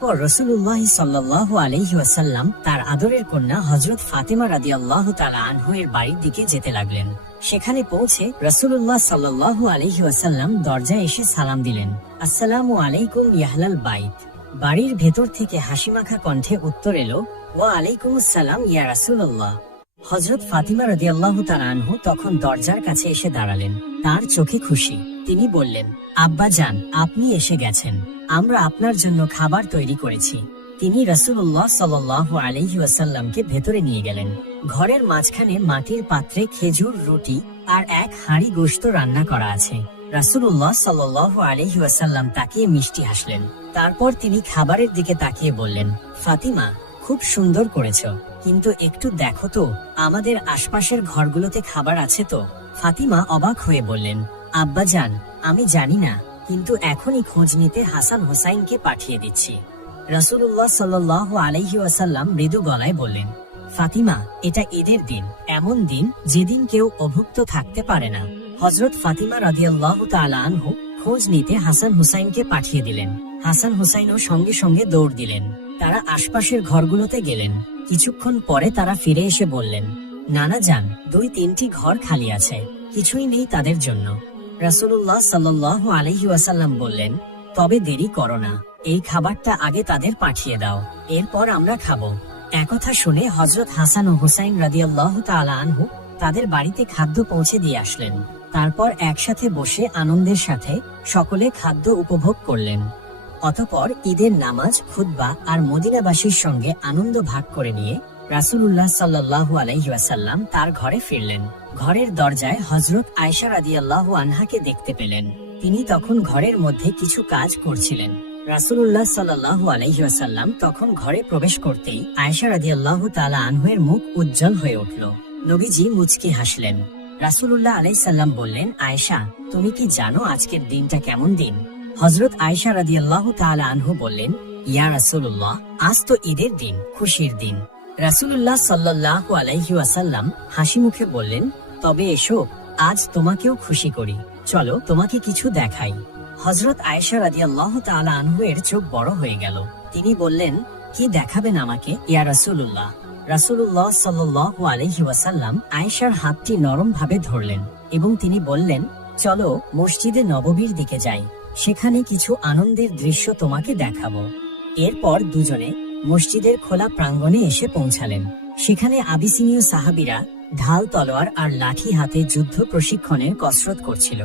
পর রাসূলুল্লাহ সাল্লাল্লাহু আলাইহি ওয়াসাল্লাম তার আদরের কন্যা হযরত ফাতেমা রাদিয়াল্লাহু তাআলা আনহা এর বাড়ির দিকে যেতে লাগলেন। সেখানে পৌঁছে রাসূলুল্লাহ সাল্লাল্লাহু আলাইহি ওয়াসাল্লাম দরজায় এসে সালাম দিলেন, আসসালামু আলাইকুম ইয়াহলাল বাইত। বাড়ির ভেতর থেকে হাসিমাখা কণ্ঠে উত্তর এলো, ওয়া আলাইকুমুস সালাম ইয়া রাসূলুল্লাহ। হযরত ফাতিমা রাদিয়াল্লাহু তাআলা আনহা তখন দরজার কাছে এসে দাঁড়ালেন। তার চোখে খুশি। তিনি বললেন, আব্বা জান, আপনি এসে গেছেন। আমরা আপনার জন্য খাবার তৈরি করেছি। তিনি রাসূলুল্লাহ সাল্লাল্লাহু আলাইহি ওয়াসাল্লামকে ভেতরে নিয়ে গেলেন। ঘরের মাঝখানে মাটির পাত্রে খেজুর, রুটি আর এক হাঁড়ি গোশত রান্না করা আছে। রাসূলুল্লাহ সাল্লাল্লাহু আলাইহি ওয়াসাল্লাম তাকিয়ে মিষ্টি হাসলেন। তারপর তিনি খাবারের দিকে তাকিয়ে বললেন, ফাতিমা, খুব সুন্দর করেছো, কিন্তু একটু দেখো তো আমাদের আশপাশের ঘরগুলোতে খাবার আছে তো? ফাতিমা অবাক হয়ে বললেন, আব্বা জান, আমি জানি না, কিন্তু এখনই খোঁজ নিতে হাসান হোসাইনকে পাঠিয়ে দিচ্ছি। রাসূলুল্লাহ সাল্লাল্লাহু আলাইহি ওয়াসাল্লাম মৃদু গলায় বললেন, ফাতিমা, এটা ঈদের দিন, এমন দিন যেদিন কেউ অভুক্ত থাকতে পারে না। হযরত ফাতিমা রাদিয়াল্লাহু তাআলা আনহু খোঁজ নিতে হাসান হোসাইনকে পাঠিয়ে দিলেন। হাসান হোসাইনও সঙ্গে সঙ্গে দৌড় দিলেন। তারা আশপাশের ঘরগুলোতে গেলেন। কিছুক্ষণ পরে তারা ফিরে এসে বললেন, নানা জান, 2-3টি ঘর খালি আছে, কিছুই নেই তাদের জন্য। রাসূলুল্লাহ সাল্লাল্লাহু আলাইহি ওয়াসাল্লাম বললেন, তবে দেরি করো না, এই খাবারটা আগে তাদের পাঠিয়ে দাও, এরপর আমরা খাবো। একথা শুনে হযরত হাসান ও হুসাইন রাদিয়াল্লাহু তাআলা আনহু তাদের বাড়িতে খাদ্য পৌঁছে দিয়ে আসলেন। তারপর একসাথে বসে আনন্দের সাথে সকলে খাদ্য উপভোগ করলেন। অতঃপর ঈদের নামাজ, খুতবা আর মদিনাবাসীর সঙ্গে আনন্দ ভাগ করে নিয়ে রাসূলুল্লাহ সাল্লাল্লাহু আলাইহি ওয়াসাল্লাম তার ঘরে ফিরলেন। ঘরের দরজায় হযরত আয়েশা রাদিয়াল্লাহু আনহাকে দেখতে পেলেন। তিনি তখন ঘরের মধ্যে কিছু কাজ করছিলেন। রাসূলুল্লাহ সাল্লাল্লাহু আলাইহি ওয়াসাল্লাম তখন ঘরে প্রবেশ করতেই আয়েশা রাদিয়াল্লাহু তাআলা আনহার মুখ উজ্জ্বল হয়ে উঠল। নবীজি মুচকি হাসলেন। রাসূলুল্লাহ আলাইহিস সালাম বললেন, আয়েশা, তুমি কি জানো আজকের দিনটা কেমন দিন? হযরত আয়েশা রাদিয়াল্লাহু তাআলা আনহা বললেন, ইয়া রাসূলুল্লাহ, আজ তো ঈদের দিন, খুশির দিন। রাসূলুল্লাহ সাল্লাল্লাহু আলাইহি ওয়াসাল্লাম হাসি মুখে বললেন, তবে এসো, আজ তোমাকেও খুশি করি, চলো তোমাকে কিছু দেখাই। হযরত আয়েশা রাদিয়াল্লাহু তাআলা আনহার চোখ বড় হয়ে গেল। তিনি বললেন, কি দেখাবেন আমাকে ইয়া রাসূলুল্লাহ? রাসূলুল্লাহ সাল্লাল্লাহু আলাইহি ওয়াসাল্লাম আয়েশার হাতটি নরম ভাবে ধরলেন এবং তিনি বললেন, চলো মসজিদে নববীর দিকে যাই, সেখানে কিছু আনন্দের দৃশ্য তোমাকে দেখাবো। এরপর দুজনে মসজিদের খোলা প্রাঙ্গণে এসে পৌঁছালেন। সেখানে আবিসিনীয় সাহাবীরা ঢাল, তলোয়ার আর লাঠি হাতে যুদ্ধ প্রশিক্ষণের কসরত করছিল।